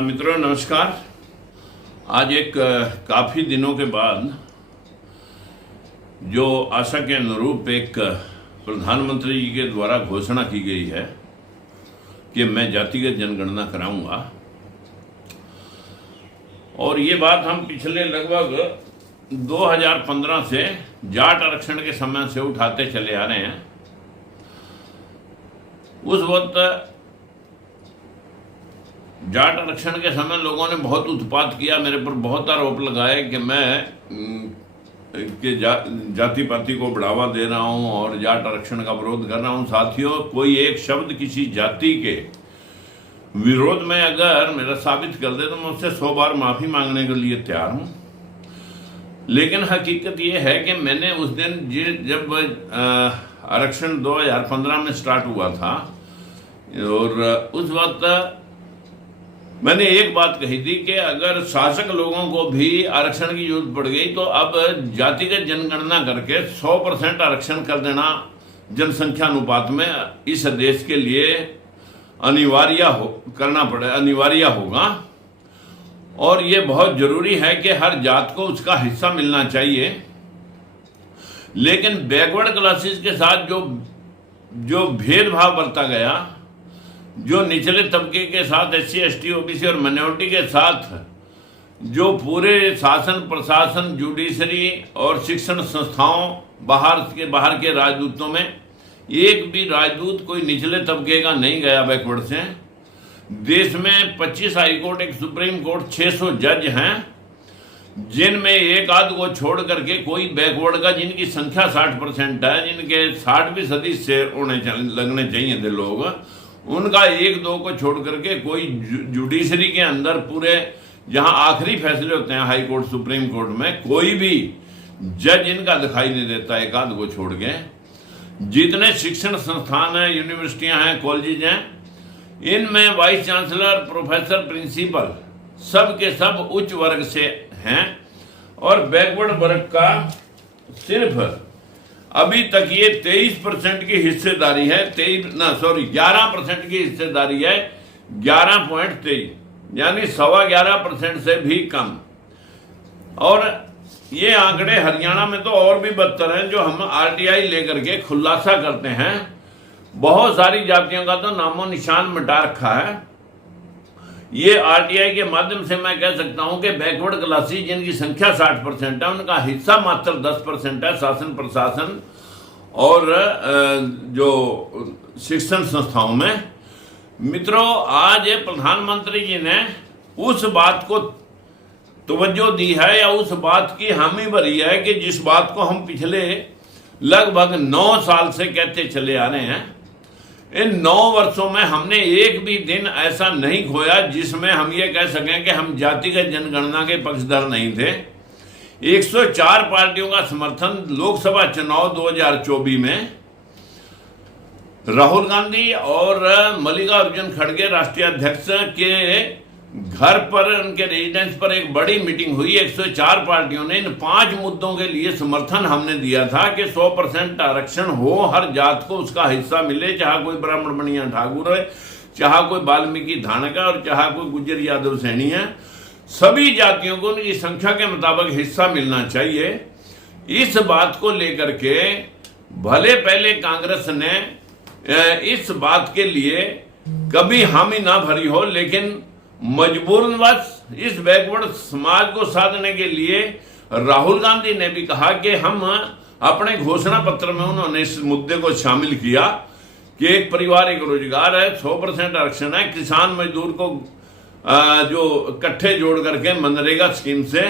मित्रों नमस्कार। आज एक काफ़ी दिनों के बाद जो आशा के अनुरूप एक प्रधानमंत्री जी के द्वारा घोषणा की गई है कि मैं जातिगत जनगणना कराऊंगा, और ये बात हम पिछले लगभग 2015 से जाट आरक्षण के समय से उठाते चले आ रहे हैं। उस वक्त जाट आरक्षण के समय लोगों ने बहुत उत्पात किया, मेरे पर बहुत आरोप लगाए कि मैं जाति पाति को बढ़ावा दे रहा हूं और जाट आरक्षण का विरोध कर रहा हूं। साथियों, कोई एक शब्द किसी जाति के विरोध में अगर मेरा साबित कर दे तो मैं उससे 100 बार माफी मांगने के लिए तैयार हूं। लेकिन हकीकत यह है कि मैंने उस दिन जब आरक्षण 2015 में स्टार्ट हुआ था और उस वक्त मैंने एक बात कही थी कि अगर शासक लोगों को भी आरक्षण की जरूरत पड़ गई तो अब जातिगत जनगणना करके 100% आरक्षण कर देना जनसंख्या अनुपात में इस देश के लिए अनिवार्य होगा। और ये बहुत जरूरी है कि हर जात को उसका हिस्सा मिलना चाहिए। लेकिन बैकवर्ड क्लासेस के साथ जो भेदभाव बरता गया, जो निचले तबके के साथ SC ST OBC और माइनॉरिटी के साथ जो पूरे शासन प्रशासन जुडिशरी और शिक्षण संस्थाओं बाहर के राजदूतों में एक भी राजदूत कोई निचले तबके का नहीं गया बैकवर्ड से। देश में 25 हाईकोर्ट, एक सुप्रीम कोर्ट, 600 जज हैं, जिनमें एक आध को छोड़ करके कोई बैकवर्ड का जिनकी संख्या 60% है, जिनके 60% से लगने चाहिए थे लोग, उनका एक दो को छोड़ करके कोई जुडिशरी के अंदर पूरे जहां आखिरी फैसले होते हैं हाई कोर्ट सुप्रीम कोर्ट में कोई भी जज इनका दिखाई नहीं देता, एक आध को छोड़ के। जितने शिक्षण संस्थान हैं, यूनिवर्सिटियां हैं, कॉलेजेस हैं, इनमें वाइस चांसलर, प्रोफेसर, प्रिंसिपल सब के सब उच्च वर्ग से हैं और बैकवर्ड वर्ग का सिर्फ अभी तक ये 23% की हिस्सेदारी है। 11% की हिस्सेदारी है, 11.23, यानी 11.25% से भी कम। और ये आंकड़े हरियाणा में तो और भी बदतर हैं, जो हम RTI लेकर के खुलासा करते हैं। बहुत सारी जातियों का तो नामो निशान मिटा रखा है। ये RTI के माध्यम से मैं कह सकता हूं कि बैकवर्ड क्लासेस जिनकी संख्या 60% है, उनका हिस्सा मात्र 10% है शासन प्रशासन और जो शिक्षण संस्थाओं में। मित्रों, आज प्रधानमंत्री जी ने उस बात को तवज्जो दी है या उस बात की हामी भरी है कि जिस बात को हम पिछले लगभग 9 साल से कहते चले आ रहे हैं। इन 9 वर्षों में हमने एक भी दिन ऐसा नहीं खोया जिसमें हम ये कह सकें कि हम जातिगत जनगणना के पक्षधर नहीं थे। 104 पार्टियों का समर्थन लोकसभा चुनाव 2024 में राहुल गांधी और मल्लिकार्जुन खड़गे राष्ट्रीय अध्यक्ष के घर पर, उनके रेजिडेंस पर एक बड़ी मीटिंग हुई। 104 पार्टियों ने इन 5 मुद्दों के लिए समर्थन हमने दिया था कि 100% आरक्षण हो, हर जात को उसका हिस्सा मिले, चाहे कोई ब्राह्मण बनिया ठाकुर है, चाहे कोई वाल्मीकि धानक है और चाहे कोई गुज्जर यादव सैनी है। सभी जातियों को उनकी संख्या के मुताबिक हिस्सा मिलना चाहिए। इस बात को लेकर के भले पहले कांग्रेस ने इस बात के लिए कभी हामी ना भरी हो, लेकिन मजबूरनवश इस बैकवर्ड समाज को साधने के लिए राहुल गांधी ने भी कहा कि हम अपने घोषणा पत्र में उन्होंने इस मुद्दे को शामिल किया कि एक परिवार एक रोजगार है, 100% आरक्षण है, किसान मजदूर को जो इकट्ठे जोड़ करके मनरेगा स्कीम से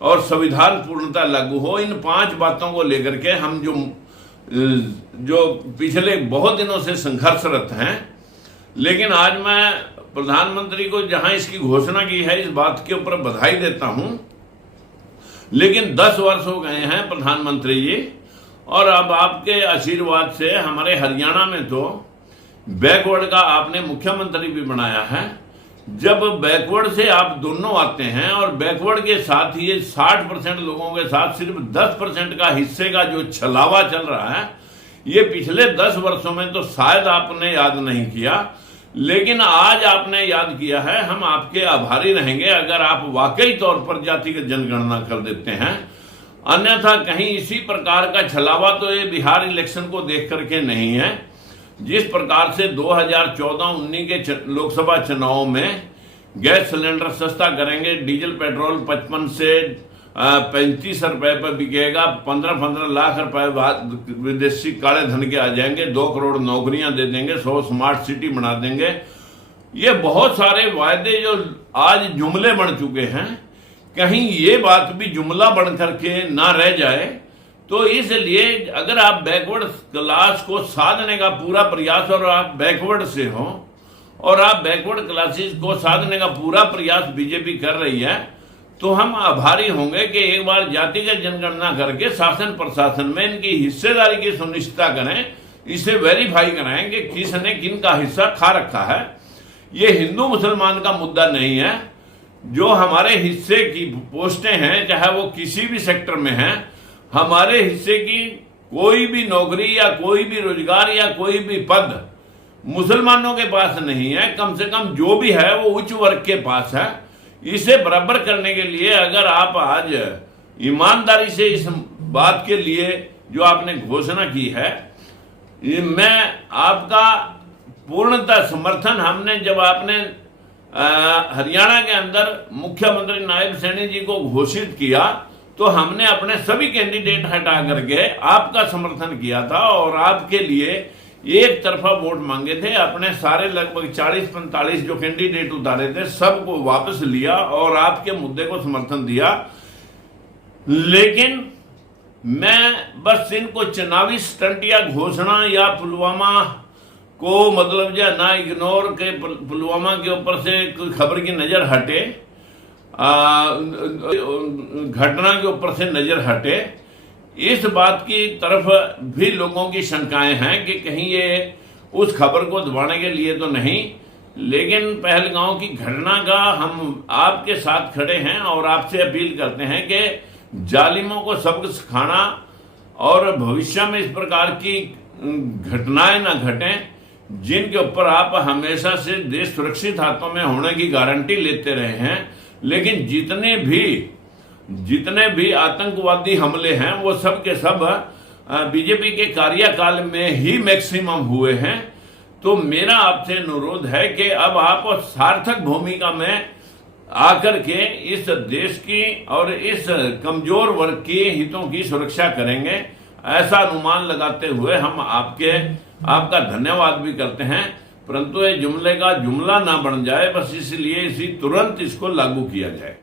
और संविधान पूर्णता लागू हो। इन 5 बातों को लेकर के हम जो पिछले बहुत दिनों से संघर्षरत हैं। लेकिन आज मैं प्रधानमंत्री को जहां इसकी घोषणा की है, इस बात के ऊपर बधाई देता हूं। लेकिन 10 वर्ष हो गए हैं प्रधानमंत्री जी, और अब आपके आशीर्वाद से हमारे हरियाणा में तो बैकवर्ड का आपने मुख्यमंत्री भी बनाया है। जब बैकवर्ड से आप दोनों आते हैं और बैकवर्ड के साथ ये 60% लोगों के साथ सिर्फ 10% का हिस्से का जो छलावा चल रहा है, ये पिछले 10 वर्षों में तो शायद आपने याद नहीं किया। लेकिन आज आपने याद किया है, हम आपके आभारी रहेंगे अगर आप वाकई तौर पर जातिगत जनगणना कर देते हैं। अन्यथा कहीं इसी प्रकार का छलावा तो ये बिहार इलेक्शन को देख करके नहीं है। जिस प्रकार से 2014-19 के लोकसभा चुनाव में गैस सिलेंडर सस्ता करेंगे, डीजल पेट्रोल 55 से 35 रुपए पर बिकेगा, 15-15 लाख रुपए विदेशी काले धन के आ जाएंगे, 2 करोड़ नौकरियां दे देंगे, 100 स्मार्ट सिटी बना देंगे। ये बहुत सारे वायदे जो आज जुमले बन चुके हैं, कहीं ये बात भी जुमला बन करके ना रह जाए। तो इसलिए अगर आप बैकवर्ड क्लास को साधने का पूरा प्रयास, और आप बैकवर्ड से हो और आप बैकवर्ड क्लासेस को साधने का पूरा प्रयास बीजेपी कर रही है, तो हम आभारी होंगे कि एक बार जातिगत जनगणना करके शासन प्रशासन में इनकी हिस्सेदारी की सुनिश्चितता करें, इसे वेरीफाई कराएं कि किसने किन का हिस्सा खा रखा है। ये हिंदू मुसलमान का मुद्दा नहीं है। जो हमारे हिस्से की पोस्टें हैं, चाहे वो किसी भी सेक्टर में हैं, हमारे हिस्से की कोई भी नौकरी या कोई भी रोजगार या कोई भी पद मुसलमानों के पास नहीं है। कम से कम जो भी है वो उच्च वर्ग के पास है। इसे बराबर करने के लिए अगर आप आज ईमानदारी से इस बात के लिए जो आपने घोषणा की है, मैं आपका पूर्णतः समर्थन, हमने जब आपने हरियाणा के अंदर मुख्यमंत्री नायब सैनी जी को घोषित किया तो हमने अपने सभी कैंडिडेट हटा करके आपका समर्थन किया था और आपके लिए एक तरफा वोट मांगे थे। अपने सारे लगभग 40-45 जो कैंडिडेट उतारे थे सबको वापस लिया और आपके मुद्दे को समर्थन दिया। लेकिन मैं बस इनको चुनावी स्टंट या घोषणा या पुलवामा को मतलब जो ना इग्नोर के, पुलवामा के ऊपर से खबर की नजर हटे, घटना के ऊपर से नजर हटे, इस बात की तरफ भी लोगों की शंकाएं हैं कि कहीं ये उस खबर को दबाने के लिए तो नहीं। लेकिन पहलगांव की घटना का हम आपके साथ खड़े हैं और आपसे अपील करते हैं कि जालिमों को सबक सिखाना और भविष्य में इस प्रकार की घटनाएं ना घटें, जिनके ऊपर आप हमेशा से देश सुरक्षित हाथों में होने की गारंटी लेते रहे हैं। लेकिन जितने भी आतंकवादी हमले हैं वो सब के सब बीजेपी के कार्यकाल में ही मैक्सिमम हुए हैं। तो मेरा आपसे अनुरोध है कि अब आप सार्थक भूमिका में आकर के इस देश की और इस कमजोर वर्ग के हितों की सुरक्षा करेंगे, ऐसा अनुमान लगाते हुए हम आपका धन्यवाद भी करते हैं। परंतु ये जुमले का जुमला ना बन जाए, बस इसलिए तुरंत इसको लागू किया जाए।